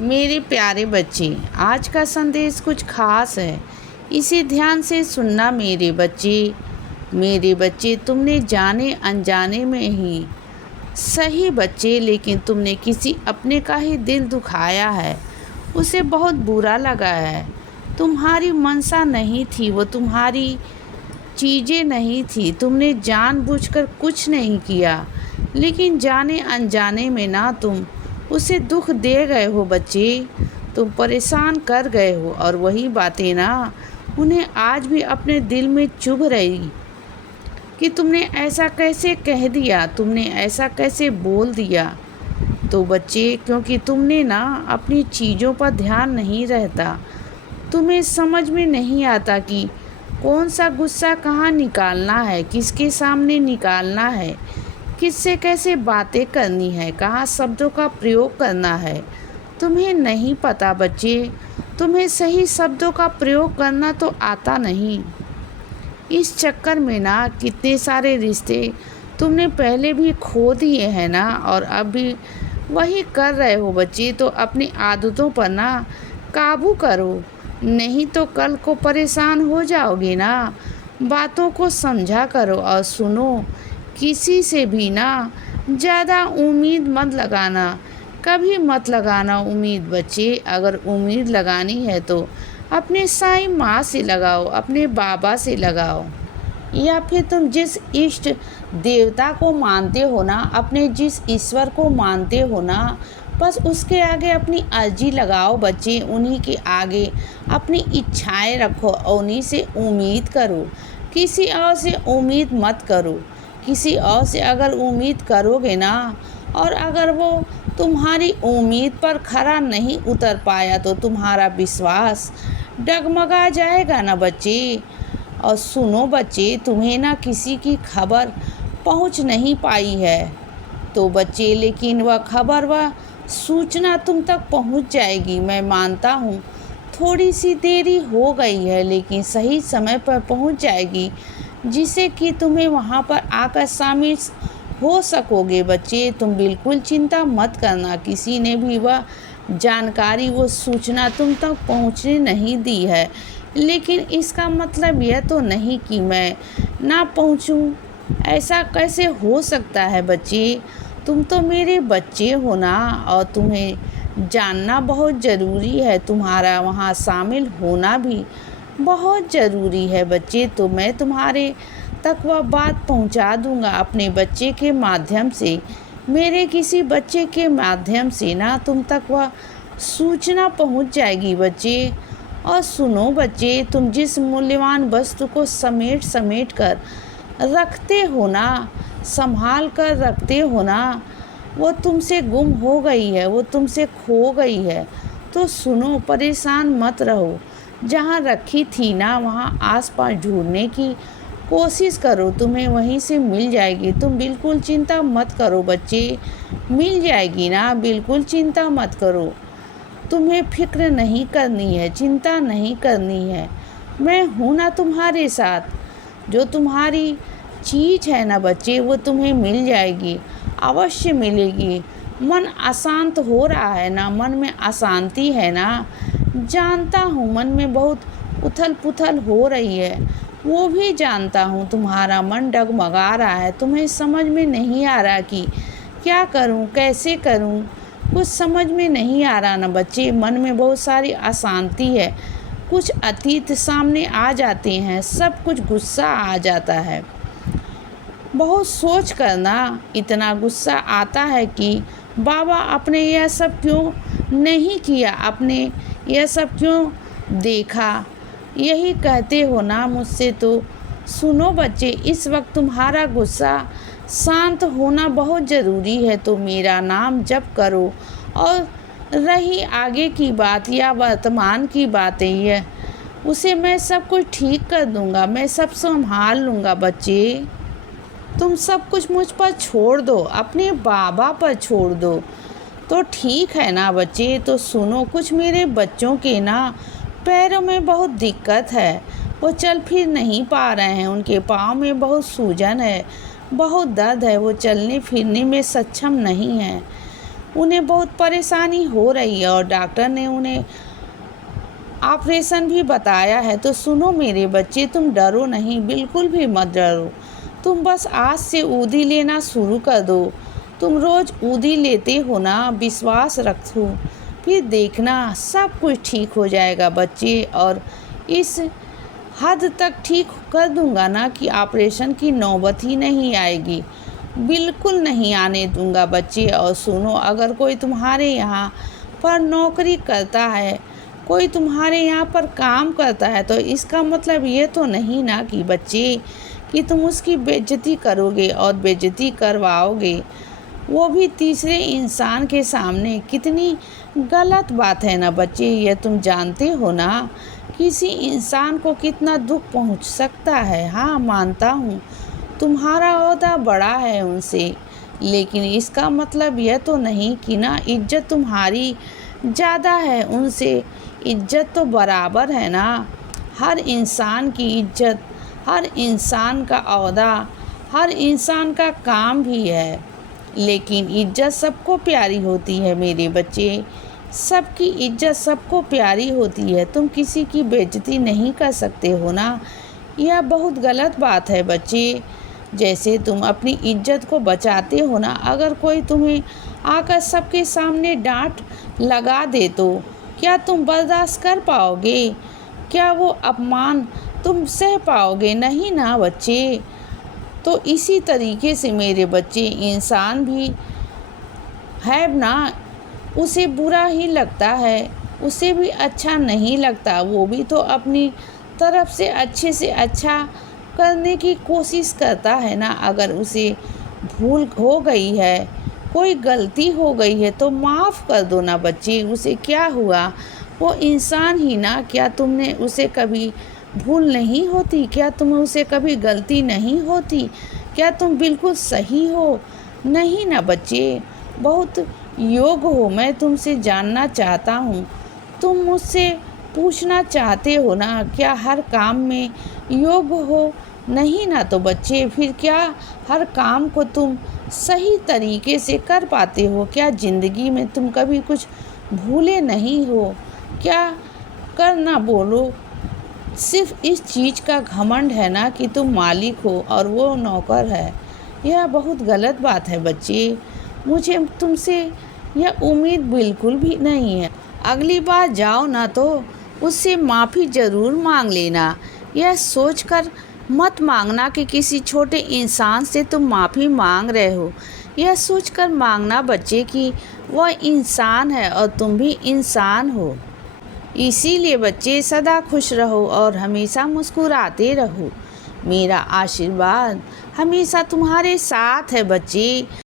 मेरे प्यारे बच्चे, आज का संदेश कुछ खास है। इसे ध्यान से सुनना मेरे बच्चे। मेरे बच्चे, तुमने जाने अनजाने में ही सही बच्चे, लेकिन तुमने किसी अपने का ही दिल दुखाया है। उसे बहुत बुरा लगा है। तुम्हारी मनसा नहीं थी, वो तुम्हारी चीज़ें नहीं थी। तुमने जानबूझकर कुछ नहीं किया, लेकिन जाने अनजाने में ना तुम उसे दुख दे गए हो बच्चे। तुम परेशान कर गए हो, और वही बातें ना उन्हें आज भी अपने दिल में चुभ रही कि तुमने ऐसा कैसे कह दिया, तुमने ऐसा कैसे बोल दिया। तो बच्चे, क्योंकि तुमने ना अपनी चीज़ों पर ध्यान नहीं रहता, तुम्हें समझ में नहीं आता कि कौन सा गुस्सा कहाँ निकालना है, किसके सामने निकालना है, किससे कैसे बातें करनी है, कहाँ शब्दों का प्रयोग करना है। तुम्हें नहीं पता बच्चे, तुम्हें सही शब्दों का प्रयोग करना तो आता नहीं। इस चक्कर में ना कितने सारे रिश्ते तुमने पहले भी खो दिए हैं ना, और अब भी वही कर रहे हो बच्चे। तो अपनी आदतों पर ना काबू करो, नहीं तो कल को परेशान हो जाओगे ना। बातों को समझा करो और सुनो, किसी से भी ना ज़्यादा उम्मीद मत लगाना, कभी मत लगाना उम्मीद बच्चे। अगर उम्मीद लगानी है तो अपने साईं माँ से लगाओ, अपने बाबा से लगाओ, या फिर तुम जिस इष्ट देवता को मानते हो ना, अपने जिस ईश्वर को मानते हो ना, बस उसके आगे अपनी अर्जी लगाओ बच्चे। उन्हीं के आगे अपनी इच्छाएं रखो और उन्हीं से उम्मीद करो। किसी और से उम्मीद मत करो। किसी और से अगर उम्मीद करोगे ना, और अगर वो तुम्हारी उम्मीद पर खरा नहीं उतर पाया, तो तुम्हारा विश्वास डगमगा जाएगा ना बच्चे। और सुनो बच्चे, तुम्हें ना किसी की खबर पहुंच नहीं पाई है तो बच्चे, लेकिन वह खबर, वह सूचना तुम तक पहुंच जाएगी। मैं मानता हूँ थोड़ी सी देरी हो गई है, लेकिन सही समय पर पहुंच जाएगी, जिससे कि तुम्हें वहाँ पर आकर शामिल हो सकोगे बच्चे। तुम बिल्कुल चिंता मत करना। किसी ने भी वह जानकारी, वो सूचना तुम तक पहुँचने नहीं दी है, लेकिन इसका मतलब यह तो नहीं कि मैं ना पहुँचूँ। ऐसा कैसे हो सकता है बच्चे? तुम तो मेरे बच्चे हो ना, और तुम्हें जानना बहुत ज़रूरी है। तुम्हारा वहाँ शामिल होना भी बहुत ज़रूरी है बच्चे। तो मैं तुम्हारे तक वह बात पहुँचा दूँगा अपने बच्चे के माध्यम से। मेरे किसी बच्चे के माध्यम से ना तुम तक वह सूचना पहुँच जाएगी बच्चे। और सुनो बच्चे, तुम जिस मूल्यवान वस्तु को समेट समेट कर रखते हो ना, संभाल कर रखते हो ना, वो तुमसे गुम हो गई है, वो तुमसे खो गई है। तो सुनो, परेशान मत रहो। जहाँ रखी थी ना, वहाँ आसपास ढूंढने की कोशिश करो, तुम्हें वहीं से मिल जाएगी। तुम बिल्कुल चिंता मत करो बच्चे, मिल जाएगी ना, बिल्कुल चिंता मत करो। तुम्हें फिक्र नहीं करनी है, चिंता नहीं करनी है। मैं हूँ ना तुम्हारे साथ। जो तुम्हारी चीज़ है ना बच्चे, वो तुम्हें मिल जाएगी, अवश्य मिलेगी। मन अशांत हो रहा है ना, मन में अशांति है ना, जानता हूँ। मन में बहुत उथल पुथल हो रही है, वो भी जानता हूँ। तुम्हारा मन डगमगा रहा है, तुम्हें समझ में नहीं आ रहा कि क्या करूँ, कैसे करूँ, कुछ समझ में नहीं आ रहा ना बच्चे। मन में बहुत सारी अशांति है, कुछ अतीत सामने आ जाते हैं, सब कुछ गुस्सा आ जाता है। बहुत सोच कर ना इतना गुस्सा आता है कि बाबा, आपने यह सब क्यों नहीं किया, आपने यह सब क्यों देखा, यही कहते हो ना मुझसे। तो सुनो बच्चे, इस वक्त तुम्हारा गुस्सा शांत होना बहुत ज़रूरी है। तो मेरा नाम जप करो, और रही आगे की बात या वर्तमान की बातें, यह उसे मैं सब कुछ ठीक कर दूंगा, मैं सब संभाल लूँगा बच्चे। तुम सब कुछ मुझ पर छोड़ दो, अपने बाबा पर छोड़ दो, तो ठीक है ना बच्चे। तो सुनो, कुछ मेरे बच्चों के ना पैरों में बहुत दिक्कत है, वो चल फिर नहीं पा रहे हैं, उनके पाँव में बहुत सूजन है, बहुत दर्द है, वो चलने फिरने में सक्षम नहीं है। उन्हें बहुत परेशानी हो रही है और डॉक्टर ने उन्हें ऑपरेशन भी बताया है। तो सुनो मेरे बच्चे, तुम डरो नहीं, बिल्कुल भी मत डरो। तुम बस आज से ऊदी लेना शुरू कर दो। तुम रोज़ ऊदी लेते हो ना, विश्वास रखो, फिर देखना सब कुछ ठीक हो जाएगा बच्चे। और इस हद तक ठीक कर दूंगा ना कि ऑपरेशन की नौबत ही नहीं आएगी, बिल्कुल नहीं आने दूंगा बच्चे। और सुनो, अगर कोई तुम्हारे यहाँ पर नौकरी करता है, कोई तुम्हारे यहाँ पर काम करता है, तो इसका मतलब ये तो नहीं ना कि बच्चे कि तुम उसकी बेइज्जती करोगे और बेइज्जती करवाओगे, वो भी तीसरे इंसान के सामने। कितनी गलत बात है ना बच्चे, ये तुम जानते हो ना किसी इंसान को कितना दुख पहुंच सकता है। हाँ, मानता हूँ तुम्हारा ओहदा बड़ा है उनसे, लेकिन इसका मतलब यह तो नहीं कि ना इज्जत तुम्हारी ज़्यादा है उनसे। इज्जत तो बराबर है ना। हर इंसान की इज्जत, हर इंसान का ओहदा, हर इंसान का काम भी है, लेकिन इज्जत सबको प्यारी होती है मेरे बच्चे। सबकी इज्जत सबको प्यारी होती है। तुम किसी की बेइज्जती नहीं कर सकते हो ना, यह बहुत गलत बात है बच्चे। जैसे तुम अपनी इज्जत को बचाते हो ना, अगर कोई तुम्हें आकर सबके सामने डांट लगा दे तो क्या तुम बर्दाश्त कर पाओगे? क्या वो अपमान तुम सह पाओगे? नहीं ना बच्चे। तो इसी तरीके से मेरे बच्चे, इंसान भी है ना, उसे बुरा ही लगता है, उसे भी अच्छा नहीं लगता। वो भी तो अपनी तरफ से अच्छे अच्छा करने की कोशिश करता है ना। अगर उसे भूल हो गई है, कोई गलती हो गई है, तो माफ़ कर दो ना बच्चे। उसे क्या हुआ, वो इंसान ही ना। क्या तुमने उसे कभी भूल नहीं होती? क्या तुम उसे कभी गलती नहीं होती? क्या तुम बिल्कुल सही हो? नहीं ना बच्चे, बहुत योग्य हो। मैं तुमसे जानना चाहता हूँ, तुम मुझसे पूछना चाहते हो ना, क्या हर काम में योग्य हो? नहीं ना। तो बच्चे, फिर क्या हर काम को तुम सही तरीके से कर पाते हो? क्या ज़िंदगी में तुम कभी कुछ भूले नहीं हो? क्या करना बोलो, सिर्फ इस चीज़ का घमंड है ना कि तुम मालिक हो और वो नौकर है। यह बहुत गलत बात है बच्चे। मुझे तुमसे यह उम्मीद बिल्कुल भी नहीं है। अगली बार जाओ ना तो उससे माफ़ी ज़रूर मांग लेना। यह सोचकर मत मांगना कि किसी छोटे इंसान से तुम माफ़ी मांग रहे हो। यह सोचकर मांगना बच्चे कि वह इंसान है और तुम भी इंसान हो। इसीलिए बच्चे, सदा खुश रहो और हमेशा मुस्कुराते रहो। मेरा आशीर्वाद हमेशा तुम्हारे साथ है बच्चे।